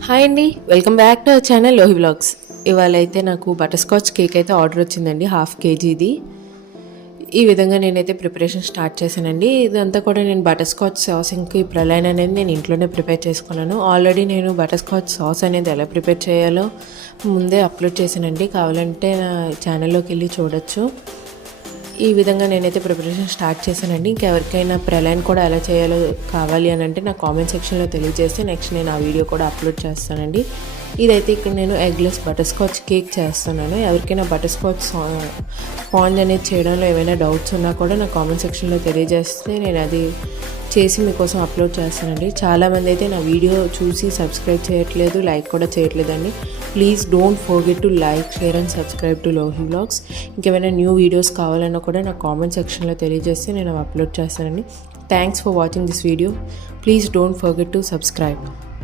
Hi అండి, welcome back to our channel Lohi vlogs. ఇవాళ అయితే నాకు బటర్ స్కాచ్ కేక్ అయితే ఆర్డర్ వచ్చిందండి, 1/2 kgది. ఈ విధంగా నేనైతే ప్రిపరేషన్ స్టార్ట్ చేశానండి. ఇదంతా కూడా నేను బటర్ స్కాచ్ సాస్ ఇంకా ప్రలైన్ అనేది నేను ఇంట్లోనే ప్రిపేర్ చేసుకున్నాను. ఆల్రెడీ నేను బటర్ స్కాచ్ సాస్ అనేది ఎలా ప్రిపేర్ చేయాలో ముందే అప్లోడ్ చేశానండి, కావాలంటే నా ఛానల్లోకి వెళ్ళి చూడొచ్చు. ఈ విధంగా నేనైతే ప్రిపరేషన్ స్టార్ట్ చేశానండి. ఇంకెవరికైనా ప్రలైన్ కూడా ఎలా చేయాలో కావాలి అని అంటే నా కామెంట్ సెక్షన్లో తెలియజేస్తే నెక్స్ట్ నేను ఆ వీడియో కూడా అప్లోడ్ చేస్తానండి. ఇదైతే ఇక్కడ నేను ఎగ్లెస్ బటర్ స్కాచ్ కేక్ చేస్తున్నాను. ఎవరికైనా బటర్ స్కాచ్ స్పాంజ్ అనేది చేయడంలో ఏమైనా డౌట్స్ ఉన్నా కూడా నా కామెంట్ సెక్షన్లో తెలియజేస్తే నేను అది చేసి మీకోసం అప్లోడ్ చేస్తానండి. చాలామంది అయితే నా వీడియో చూసి సబ్స్క్రైబ్ చేయట్లేదు, లైక్ కూడా చేయట్లేదండి. Please don't forget to like, share and subscribe to Lohi vlogs. ఇంకేమైనా న్యూ వీడియోస్ కావాలన్నా కూడా నా కామెంట్ సెక్షన్లో తెలియజేస్తే నేను అప్లోడ్ చేస్తానండి. Thanks for watching this video. Please don't forget to subscribe.